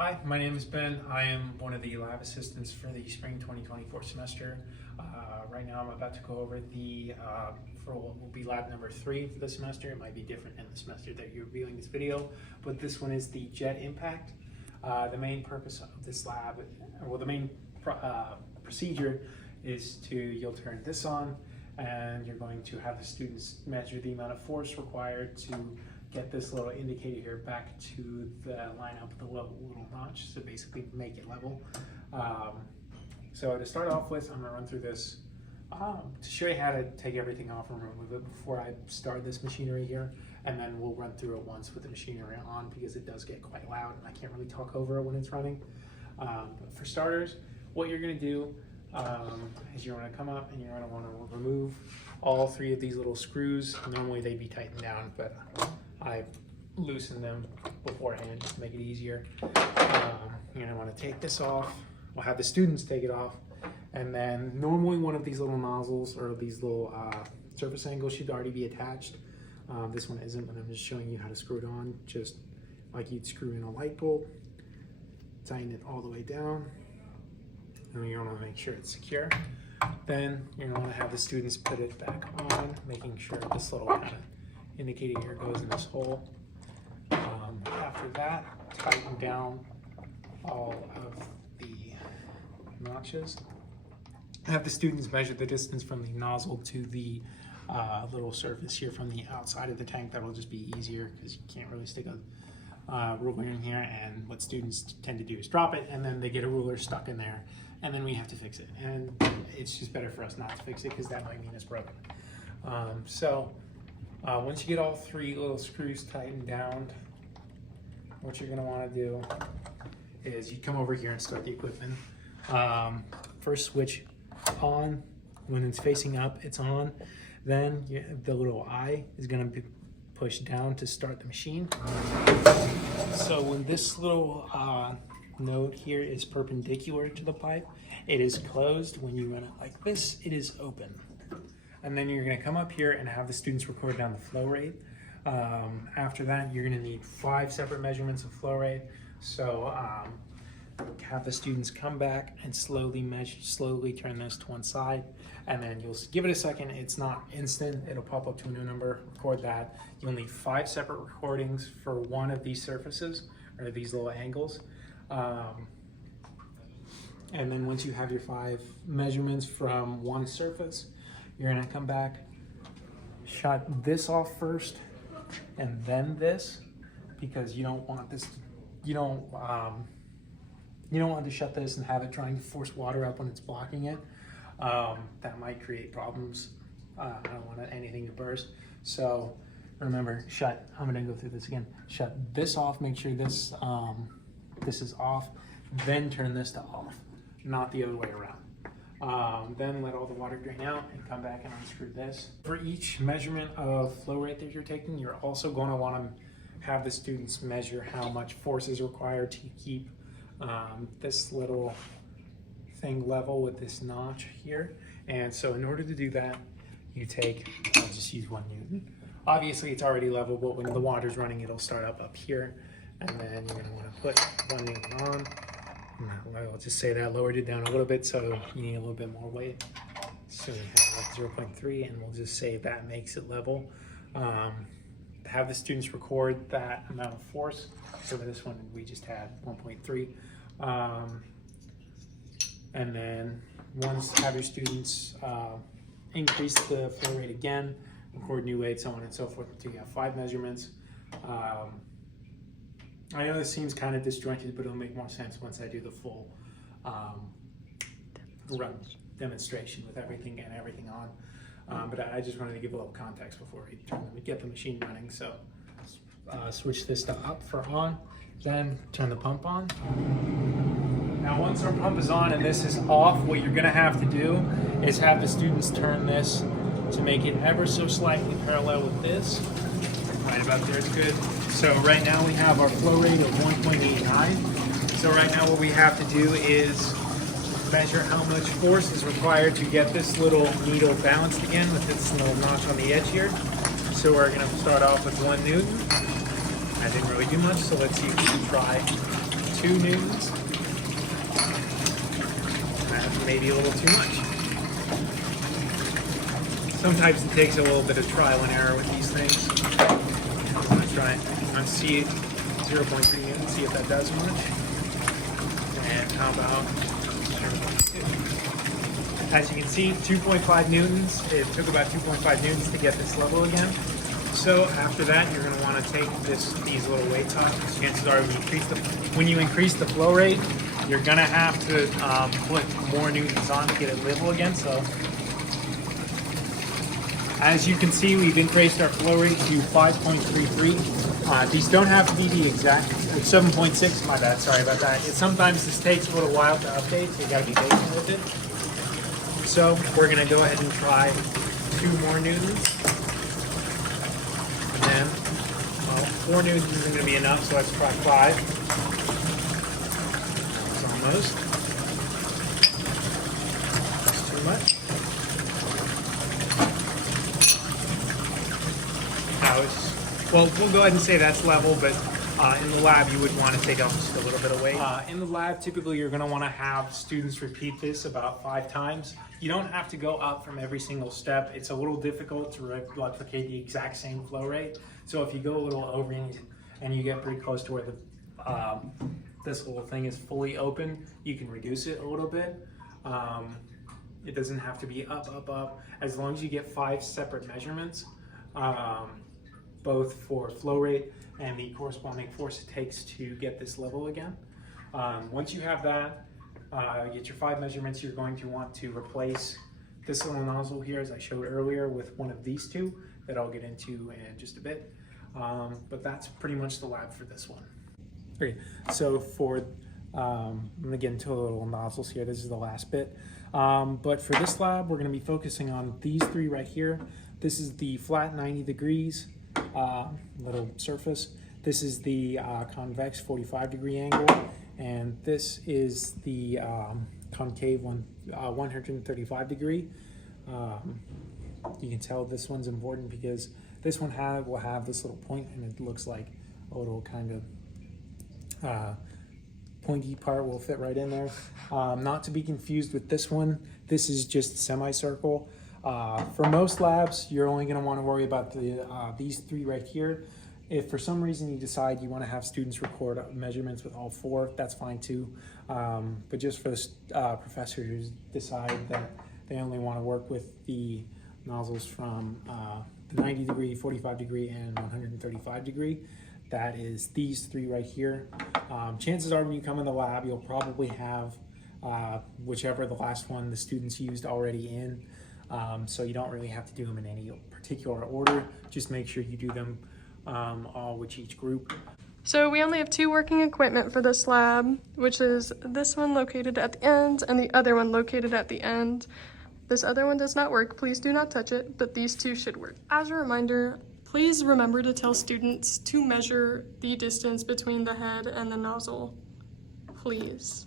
Hi, my name is Ben. I am one of the lab assistants for the spring 2024 semester. Right now I'm about to go over for what will be lab number 3 for the semester. It might be different in the semester that you're viewing this video, but this one is the jet impact. The main purpose of this lab, the main procedure is you'll turn this on and you're going to have the students measure the amount of force required to get this little indicator here back to line up with the little notch, so basically make it level. So to start off with, I'm going to run through this to show you how to take everything off and remove it before I start this machinery here, and then we'll run through it once with the machinery on because it does get quite loud and I can't really talk over it when it's running. But for starters, what you're going to do is you're going to come up and you're going to want to remove all 3 of these little screws. Normally they'd be tightened down, but I loosened them beforehand just to make it easier. You're going to want to take this off. We'll have the students take it off, and then normally one of these little nozzles or these little surface angles should already be attached. This one isn't, but I'm just showing you how to screw it on, just like you'd screw in a light bulb. Tighten it all the way down, and you want to make sure it's secure. Then you're going to want to have the students put it back on, making sure this little kind of indicator here goes in this hole. After that, tighten down all of the notches. Have the students measure the distance from the nozzle to the little surface here from the outside of the tank. That will just be easier because you can't really stick a ruler in here, and what students tend to do is drop it and then they get a ruler stuck in there and then we have to fix it, and it's just better for us not to fix it because that might mean it's broken. Once you get all 3 little screws tightened down, what you're going to want to do is you come over here and start the equipment. First switch on. When it's facing up, it's on. Then the little eye is going to be pushed down to start the machine. So when this little node here is perpendicular to the pipe, it is closed. When you run it like this, it is open. And then you're going to come up here and have the students record down the flow rate. After that, you're going to need 5 separate measurements of flow rate. So have the students come back and slowly turn this to one side, and then you'll give it a second. It's not instant, it'll pop up to a new number. Record that. You'll need 5 separate recordings for one of these surfaces or these little angles. And then once you have your 5 measurements from one surface, you're going to come back, shut this off first, and then this, because you don't want this. You don't want to shut this and have it trying to force water up when it's blocking it. That might create problems. I don't want anything to burst. So remember, I'm going to go through this again. Shut this off. Make sure this is off. Then turn this to off, not the other way around. Then let all the water drain out and come back and unscrew this. For each measurement of flow rate that you're taking, you're also going to want to have the students measure how much force is required to keep this little thing level with this notch here. And so in order to do that, you take, I'll just use 1 Newton. Obviously it's already level, but when the water's running, it'll start up here. And then you're going to want to put 1 Newton on. I'll just say that lowered it down a little bit, so you need a little bit more weight. So we have 0.3, and we'll just say that makes it level. Have the students record that amount of force. So for this one, we just had 1.3. And then have your students increase the flow rate again, record new weight, so on and so forth, until you have 5 measurements. I know this seems kind of disjointed, but it'll make more sense once I do the full run demonstration with everything on. But I just wanted to give a little context before we get the machine running. So switch this to up for on, then turn the pump on. Now once our pump is on and this is off, what you're going to have to do is have the students turn this to make it ever so slightly parallel with this. Right about there is good. So right now we have our flow rate of 1.89. So right now what we have to do is measure how much force is required to get this little needle balanced again with this little notch on the edge here. So we're going to start off with 1 Newton. I didn't really do much, so let's see if we can try 2 newtons. That's maybe a little too much. Sometimes it takes a little bit of trial and error with these things. I'm going to try it on C 0.3 newtons, see if that does much. And how about 0.2? As you can see, 2.5 newtons. It took about 2.5 newtons to get this level again. So after that, you're going to want to take these little weights off. Chances are when you increase the flow rate, you're going to have to put more newtons on to get it level again. So as you can see, we've increased our flow rate to 5.33. These don't have to be the exact, it's 7.6, my bad, sorry about that. Sometimes this takes a little while to update, so you gotta be patient with it. So we're gonna go ahead and try 2 more newtons. And then, well, 4 newtons isn't gonna be enough, so let's try 5. That's almost. That's too much. Well, we'll go ahead and say that's level, but in the lab, you would want to take out just a little bit of weight. In the lab, typically, you're going to want to have students repeat this about 5 times. You don't have to go up from every single step. It's a little difficult to replicate the exact same flow rate. So if you go a little over and you get pretty close to where this little thing is fully open, you can reduce it a little bit. It doesn't have to be up. As long as you get 5 separate measurements, both for flow rate and the corresponding force it takes to get this level again. Once you have that, you get your 5 measurements, you're going to want to replace this little nozzle here, as I showed earlier, with one of these 2 that I'll get into in just a bit. But that's pretty much the lab for this one. Okay, so for, I'm gonna get into a little nozzles here. This is the last bit. But for this lab, we're gonna be focusing on these 3 right here. This is the flat 90 degrees little surface. This is the convex 45-degree angle, and this is the concave 135 degree. You can tell this one's important because this one will have this little point, and it looks like a little kind of pointy part will fit right in there. Not to be confused with this one. This is just semicircle. For most labs, you're only going to want to worry about these 3 right here. If for some reason you decide you want to have students record measurements with all 4, that's fine too. But just for the professors who decide that they only want to work with the nozzles from the 90 degree, 45 degree, and 135 degree, that is these 3 right here. Chances are when you come in the lab, you'll probably have whichever the last one the students used already in. So you don't really have to do them in any particular order. Just make sure you do them all with each group. So we only have 2 working equipment for this lab, which is this one located at the end and the other one located at the end. This other one does not work. Please do not touch it, but these 2 should work. As a reminder, please remember to tell students to measure the distance between the head and the nozzle, please.